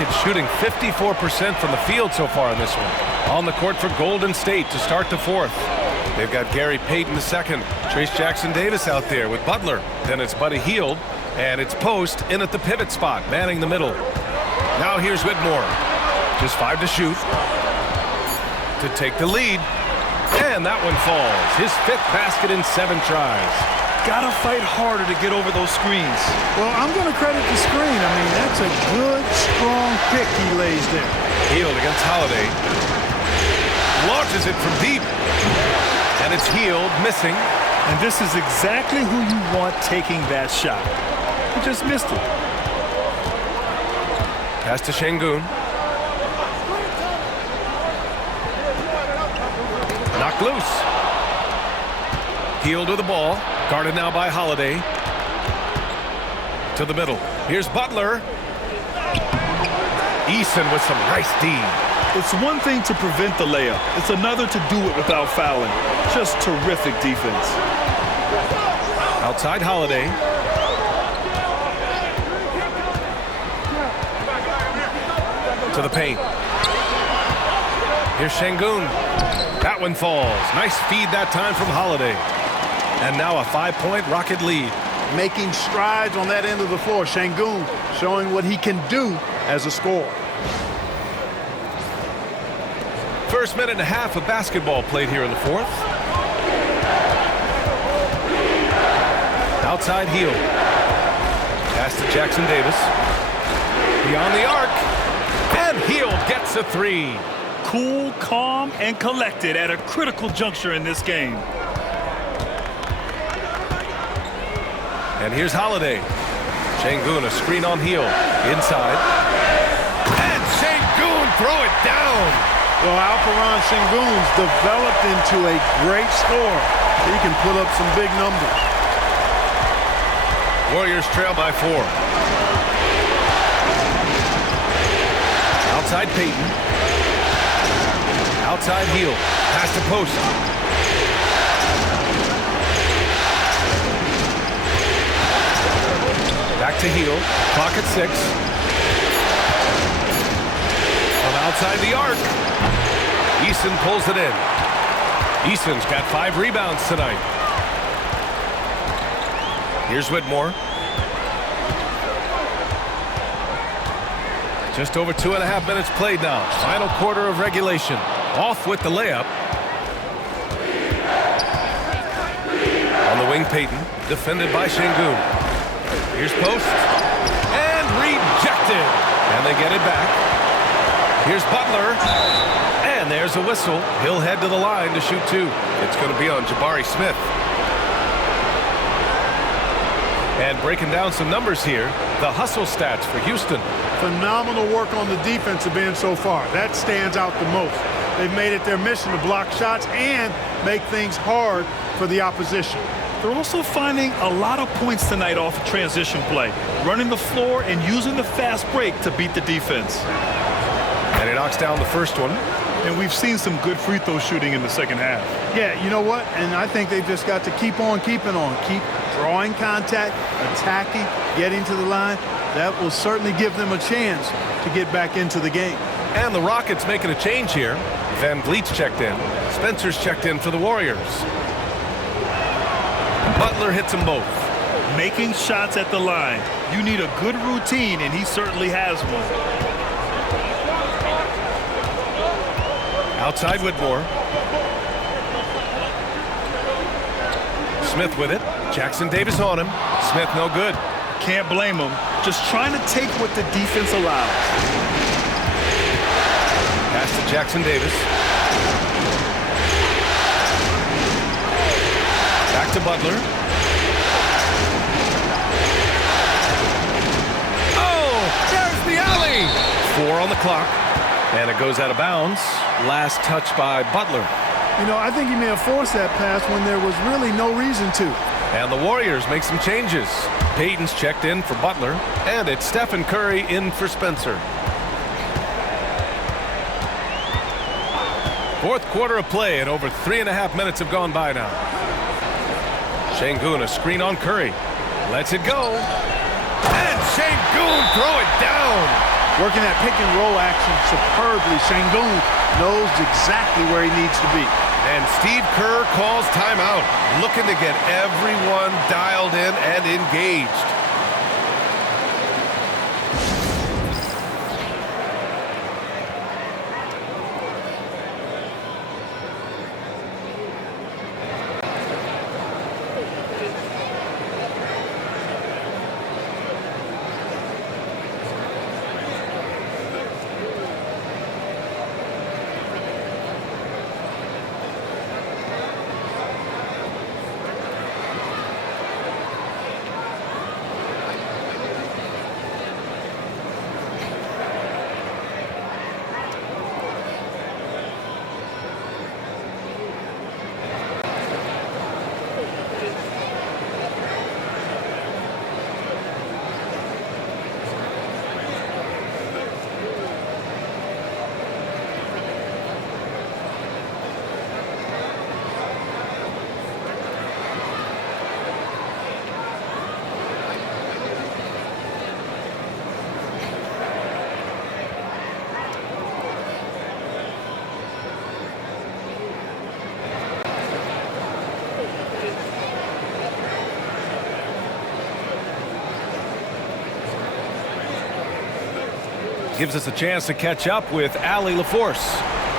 Rockets shooting 54% from the field so far in this one. On the court for Golden State to start the fourth. They've got Gary Payton the second. Trace Jackson-Davis out there with Butler. Then it's Buddy Hield. And it's Post in at the pivot spot, manning the middle. Now here's Whitmore. Just 5 to shoot. To take the lead. And that one falls. His 5th basket in 7 tries. Gotta fight harder to get over those screens. Well, I'm going to credit the screen. I mean, that's a good, strong pick he lays there. Hield against Holiday. Launches it from deep. And it's Hield missing. And this is exactly who you want taking that shot. He just missed it. Pass to Şengün. Knocked loose. Hield with the ball. Guarded now by Holiday. To the middle. Here's Butler. Eason with some nice D. It's one thing to prevent the layup. It's another to do it without fouling. Just terrific defense. Outside Holiday. To the paint. Here's Şengün. That one falls. Nice feed that time from Holiday. And now a 5-point Rocket lead. Making strides on that end of the floor. Şengün showing what he can do as a scorer. First minute and a half of basketball played here in the fourth. Outside Hield. Pass to Jackson-Davis. Beyond the arc. And Hield gets a 3. Cool, calm, and collected at a critical juncture in this game. And here's Holiday. Şengün, a screen on Hield. Inside. And Şengün throw it down. Well, Alperen Şengün's developed into a great scorer. He can put up some big numbers. Warriors trail by 4. Outside Payton. Outside Hield. Pass to Post. Back to Hield. Clock at 6. From outside the arc. Eason pulls it in. Eason's got 5 rebounds tonight. Here's Whitmore. Just over 2.5 minutes played now. Final quarter of regulation. Off with the layup. On the wing, Payton. Defended by Şengün. Here's Post. And rejected. And they get it back. Here's Butler. And there's a whistle. He'll head to the line to shoot 2. It's going to be on Jabari Smith. And breaking down some numbers here, the hustle stats for Houston. Phenomenal work on the defensive end so far. That stands out the most. They've made it their mission to block shots and make things hard for the opposition. They're also finding a lot of points tonight off of transition play, running the floor and using the fast break to beat the defense. And he knocks down the first one. And we've seen some good free throw shooting in the second half. Yeah, you know what? And I think they've just got to keep on keeping on. Keep drawing contact, attacking, getting to the line. That will certainly give them a chance to get back into the game. And the Rockets making a change here. Van Vleet's checked in. Spencer's checked in for the Warriors. Butler hits them both. Making shots at the line. You need a good routine, and he certainly has one. Outside Whitmore. Smith with it. Jackson-Davis on him. Smith no good. Can't blame him. Just trying to take what the defense allows. Pass to Jackson-Davis. Back to Butler. Oh, there's the alley. 4 on the clock. And it goes out of bounds. Last touch by Butler. You know, I think he may have forced that pass when there was really no reason to. And the Warriors make some changes. Payton's checked in for Butler. And it's Stephen Curry in for Spencer. Fourth quarter of play, and over 3.5 minutes have gone by now. Şengün, a screen on Curry. Lets it go. And Şengün throw it down. Working that pick and roll action superbly. Şengün knows exactly where he needs to be. And Steve Kerr calls timeout, looking to get everyone dialed in and engaged. Gives us a chance to catch up with Allie LaForce.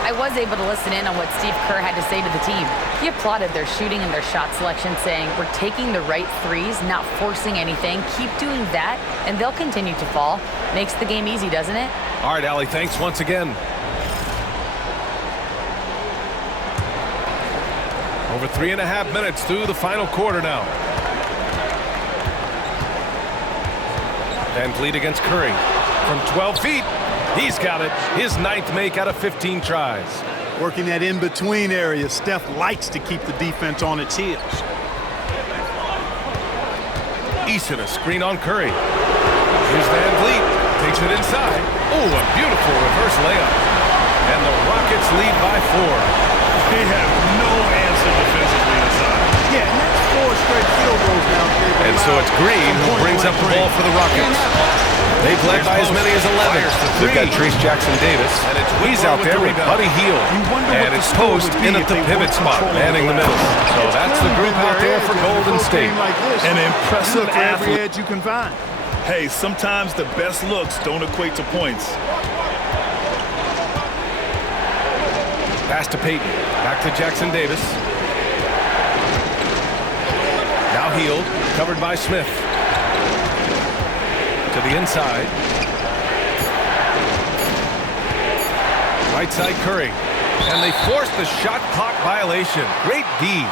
I was able to listen in on what Steve Kerr had to say to the team. He applauded their shooting and their shot selection, saying, "We're taking the right threes, not forcing anything. Keep doing that, and they'll continue to fall." Makes the game easy, doesn't it? All right, Allie, thanks once again. Over 3.5 minutes through the final quarter now. Van Vleet against Curry. From 12 feet, he's got it. His 9th make out of 15 tries. Working that in-between area. Steph likes to keep the defense on its heels. Eason, a screen on Curry. Here's Van Vleet. Takes it inside. Oh, a beautiful reverse layup. And the Rockets lead by 4. They have no answer defensively inside. Yeah, and that's 4 straight field goals now. And so it's Green who brings up the ball for the Rockets. They've led by as many as 11. They've got Trace Jackson Davis. He's out there with Buddy Hield. And it's Post in at the pivot spot, manning the middle. So that's the group out there for Golden State. An impressive every athlete. edge you can find. Hey, sometimes the best looks don't equate to points. Pass to Payton. Back to Jackson Davis. Now Hield, covered by Smith. To the inside. Right side Curry. And they force the shot clock violation. Great D.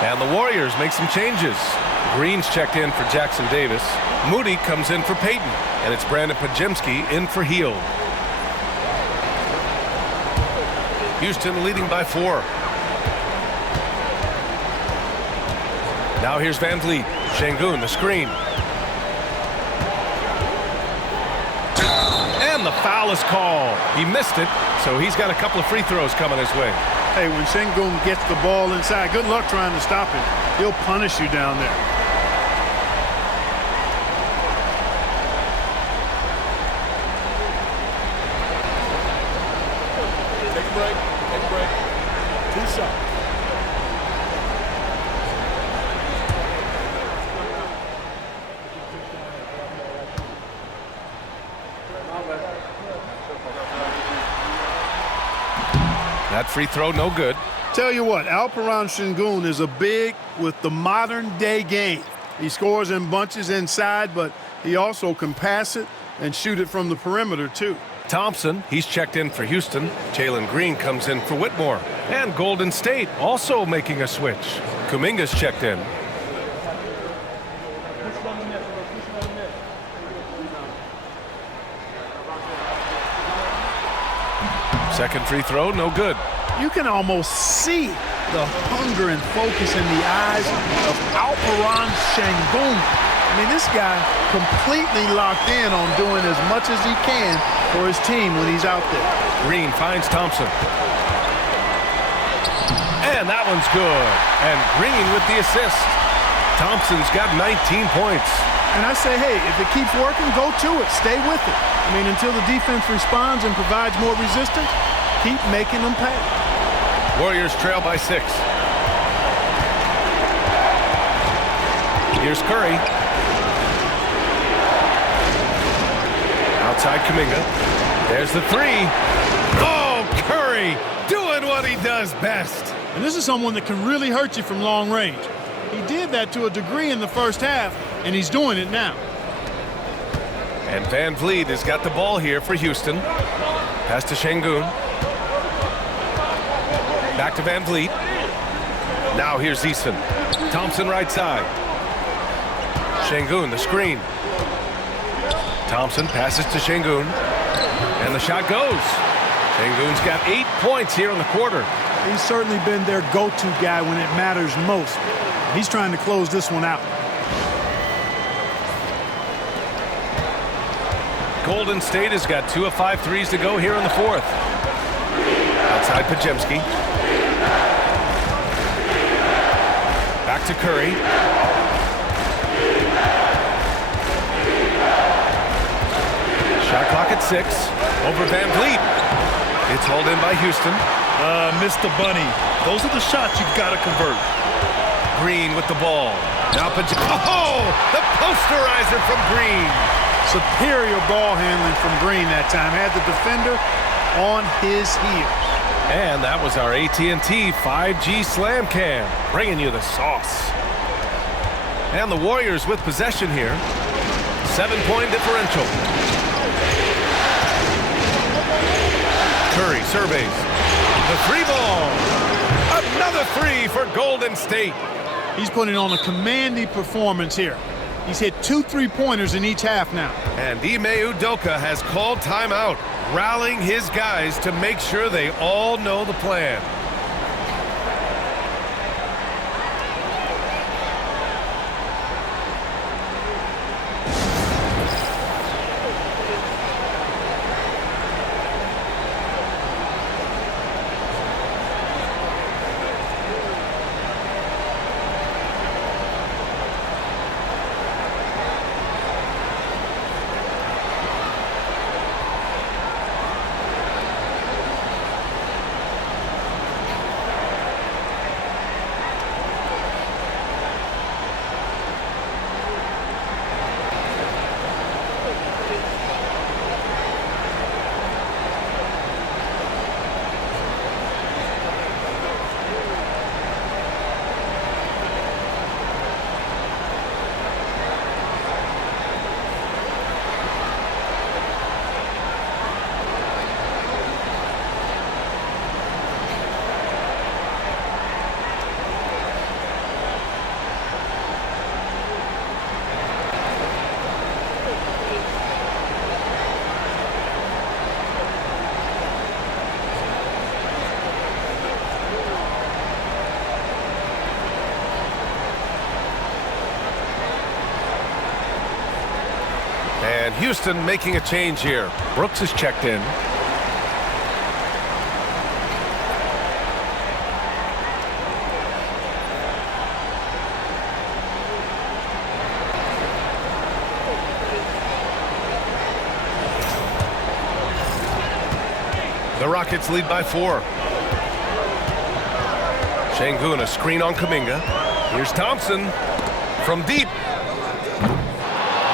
And the Warriors make some changes. Green's checked in for Jackson Davis. Moody comes in for Payton. And it's Brandon Podziemski in for Hield. Houston leading by 4. Now here's Van Vleet. Şengün, the screen. And the foul is called. He missed it, so he's got a couple of free throws coming his way. Hey, when Şengün gets the ball inside, good luck trying to stop him. He'll punish you down there. Take a break. Take a break. 2 shots. That free throw, no good. Tell you what, Alperen Şengün is a big with the modern-day game. He scores in bunches inside, but he also can pass it and shoot it from the perimeter, too. Thompson, he's checked in for Houston. Jalen Green comes in for Whitmore. And Golden State also making a switch. Kuminga's checked in. Second free throw, no good. You can almost see the hunger and focus in the eyes of Alperen Şengün. I mean, this guy completely locked in on doing as much as he can for his team when he's out there. Green finds Thompson. And that one's good. And Green with the assist. Thompson's got 19 points. And I say, hey, if it keeps working, go to it. Stay with it. I mean, until the defense responds and provides more resistance, keep making them pay. Warriors trail by 6. Here's Curry. Outside Kuminga. There's the 3. Oh, Curry doing what he does best. And this is someone that can really hurt you from long range. He did that to a degree in the first half, and he's doing it now. And Van Vleet has got the ball here for Houston. Pass to Şengün. Back to Van Vleet. Now here's Eason. Thompson right side. Şengün, the screen. Thompson passes to Şengün. And the shot goes. Şengün's got 8 points here in the quarter. He's certainly been their go-to guy when it matters most. He's trying to close this one out. Golden State has got 2 of 5 threes to go here in the 4th. Outside Podziemski. Back to Curry. Shot clock at 6. Over Van Vleet. It's hauled in by Houston. Mr. Bunny. Those are the shots you've got to convert. Green with the ball. Now oh! The posterizer from Green. Superior ball handling from Green that time. Had the defender on his heels. And that was our AT&T 5G Slam Cam, bringing you the sauce. And the Warriors with possession here. 7-point differential. Curry surveys. The 3 ball. Another 3 for Golden State. He's putting on a commanding performance here. He's hit 2 3-pointers in each half now. And Ime Udoka has called timeout, rallying his guys to make sure they all know the plan. And Houston making a change here. Brooks is checked in. The Rockets lead by 4. Şengün, a screen on Kuminga. Here's Thompson from deep.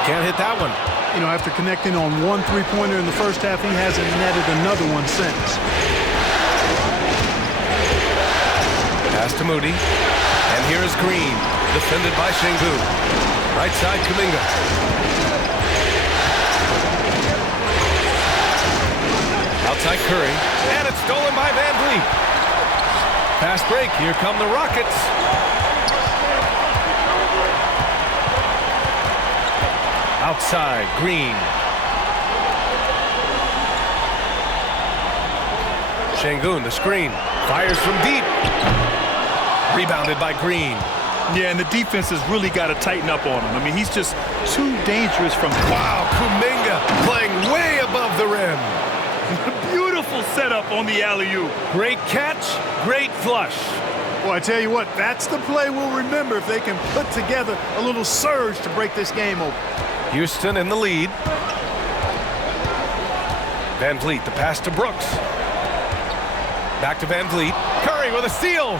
Can't hit that one. You know, after connecting on 1 3-pointer in the first half, he hasn't netted another one since. Pass to Moody. And here is Green, defended by Şengün. Right side, Kuminga. Outside Curry. And it's stolen by Van Vleet. Fast break. Here come the Rockets. Outside, Green. Şengün, the screen. Fires from deep. Rebounded by Green. Yeah, and the defense has really got to tighten up on him. I mean, he's just too dangerous from... Wow, Kuminga playing way above the rim. Beautiful setup on the alley-oop. Great catch, great flush. Well, I tell you what, that's the play we'll remember if they can put together a little surge to break this game open. Houston in the lead. Van Vleet, the pass to Brooks. Back to Van Vleet. Curry with a steal.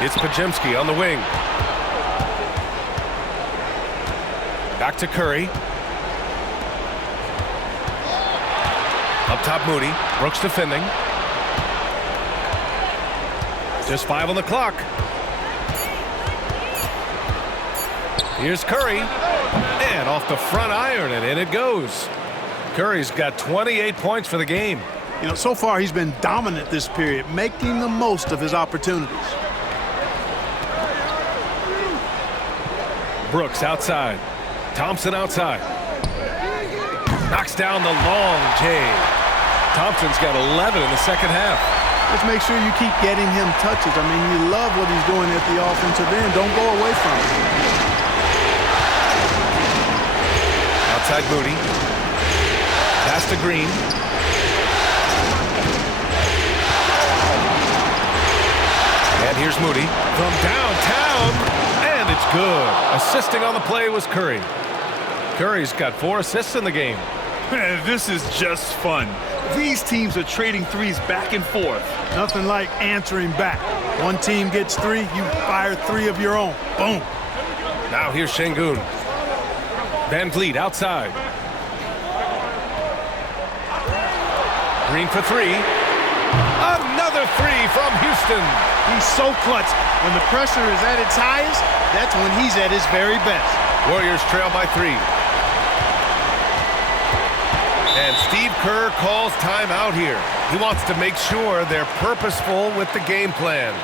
It's Podziemski on the wing. Back to Curry. Up top, Moody. Brooks defending. Just 5 on the clock. Here's Curry. And off the front iron, and in it goes. Curry's got 28 points for the game. You know, so far he's been dominant this period, making the most of his opportunities. Brooks outside. Thompson outside. Knocks down the long J. Thompson's got 11 in the second half. Just make sure you keep getting him touches. I mean, you love what he's doing at the offensive end. Don't go away from it. Outside Moody. Pass to Green. And here's Moody from downtown. And it's good. Assisting on the play was Curry. Curry's got 4 assists in the game. Man, this is just fun. These teams are trading threes back and forth. Nothing like answering back. One team gets 3, you fire 3 of your own. Boom. Now here's Şengün. Van Vleet outside. Green for 3. Another 3 from Houston. He's so clutch. When the pressure is at its highest, that's when he's at his very best. Warriors trail by 3. And Steve Kerr calls timeout here. He wants to make sure they're purposeful with the game plan.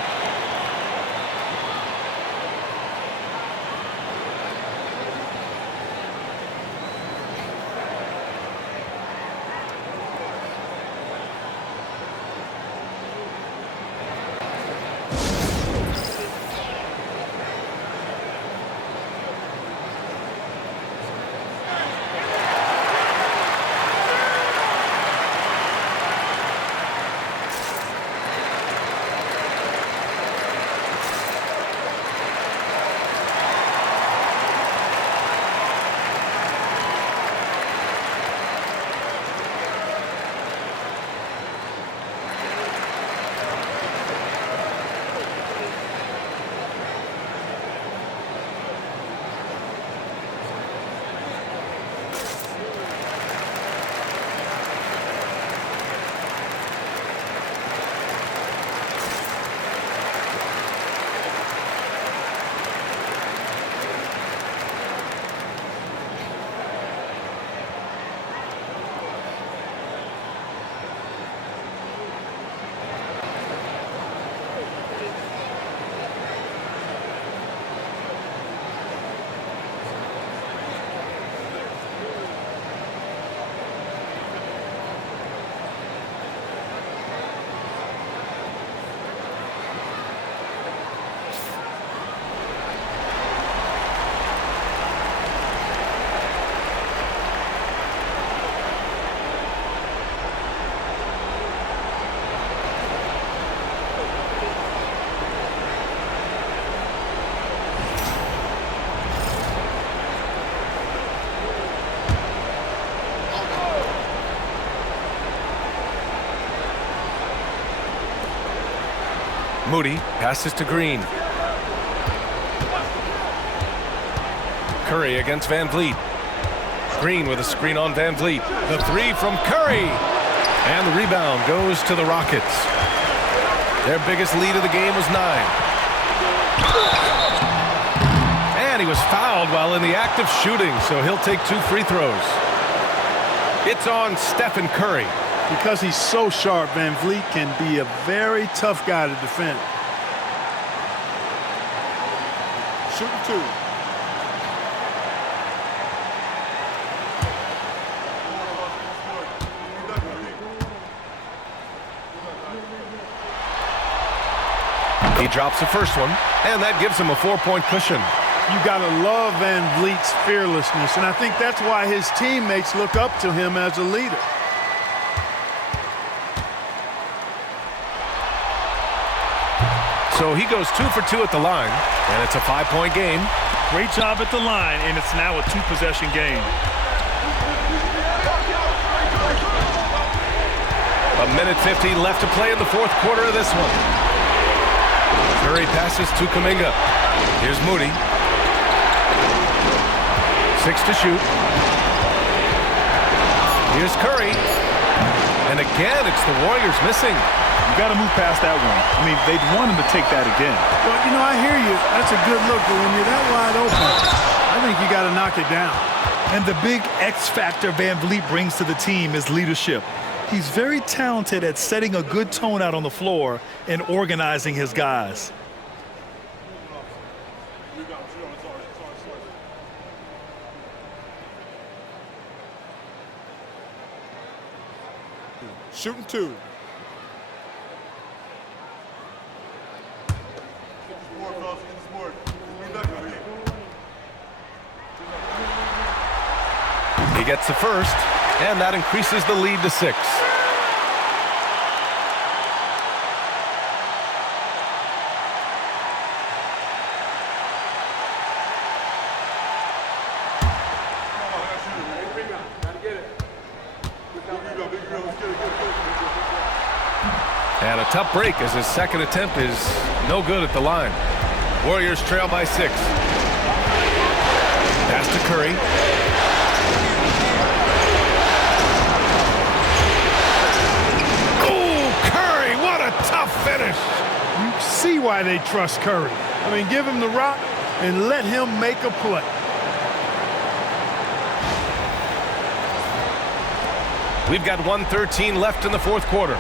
Moody passes to Green. Curry against Van Vleet. Green with a screen on Van Vleet. The 3 from Curry. And the rebound goes to the Rockets. Their biggest lead of the game was 9. And he was fouled while in the act of shooting, so he'll take 2 free throws. It's on Stephen Curry. Because he's so sharp, Van Vleet can be a very tough guy to defend. Shooting 2. He drops the first one, and that gives him a 4-point cushion. You gotta love Van Vliet's fearlessness, and I think that's why his teammates look up to him as a leader. So he goes 2 for 2 at the line, and it's a 5-point game. Great job at the line, and it's now a 2-possession game. A minute 50 left to play in the fourth quarter of this one. Curry passes to Kuminga. Here's Moody. 6 to shoot. Here's Curry. And again, it's the Warriors missing. You got to move past that one. I mean, they'd want him to take that again. Well, you know, I hear you. That's a good look, but when you're that wide open, I think you got to knock it down. And the big X factor Van Vleet brings to the team is leadership. He's very talented at setting a good tone out on the floor and organizing his guys. Shooting 2. He gets the first, and that increases the lead to 6. And a tough break as his second attempt is no good at the line. Warriors trail by 6. Pass to Curry. Tough finish. You see why they trust Curry. I mean, give him the rock and let him make a play. We've got 1:13 left in the fourth quarter.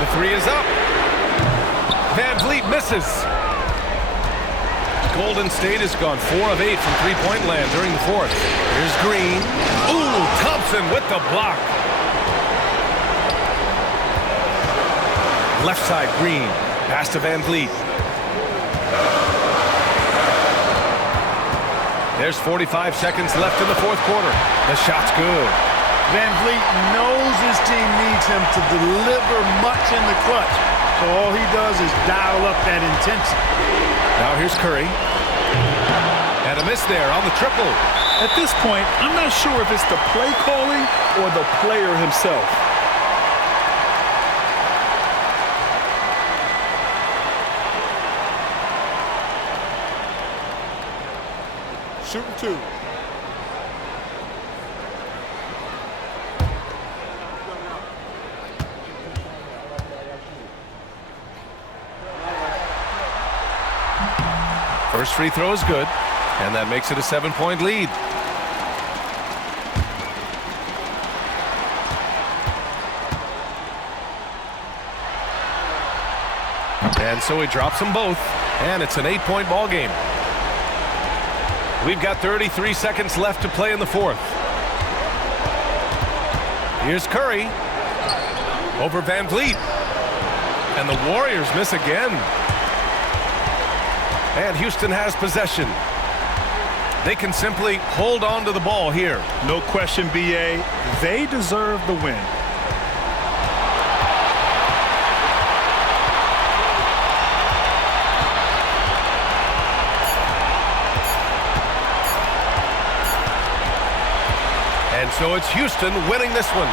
The 3 is up. Van Vleet misses. Golden State has gone 4 of 8 from three-point land during the fourth. Here's Green. Ooh, Thompson with the block. Left side, Green. Pass to Van Vleet. There's 45 seconds left in the fourth quarter. The shot's good. Van Vleet knows his team needs him to deliver much in the clutch. So all he does is dial up that intensity. Now here's Curry. And a miss there on the triple. At this point, I'm not sure if it's the play calling or the player himself. Shooting 2. First free throw is good, and that makes it a 7-point lead. And so he drops them both, and it's an 8-point ball game. We've got 33 seconds left to play in the fourth. Here's Curry over Van Vleet. And the Warriors miss again. And Houston has possession. They can simply hold on to the ball here. No question, B.A. They deserve the win. And so it's Houston winning this one.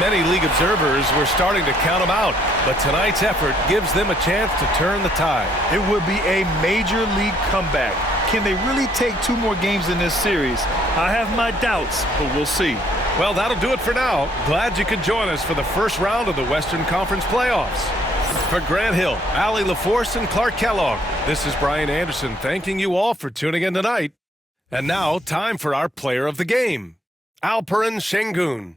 Many league observers were starting to count them out, but tonight's effort gives them a chance to turn the tide. It would be a major league comeback. Can they really take 2 more games in this series? I have my doubts, but we'll see. Well, that'll do it for now. Glad you could join us for the first round of the Western Conference playoffs. For Grant Hill, Allie LaForce, and Clark Kellogg, this is Brian Anderson thanking you all for tuning in tonight. And now, time for our player of the game, Alperen Şengün.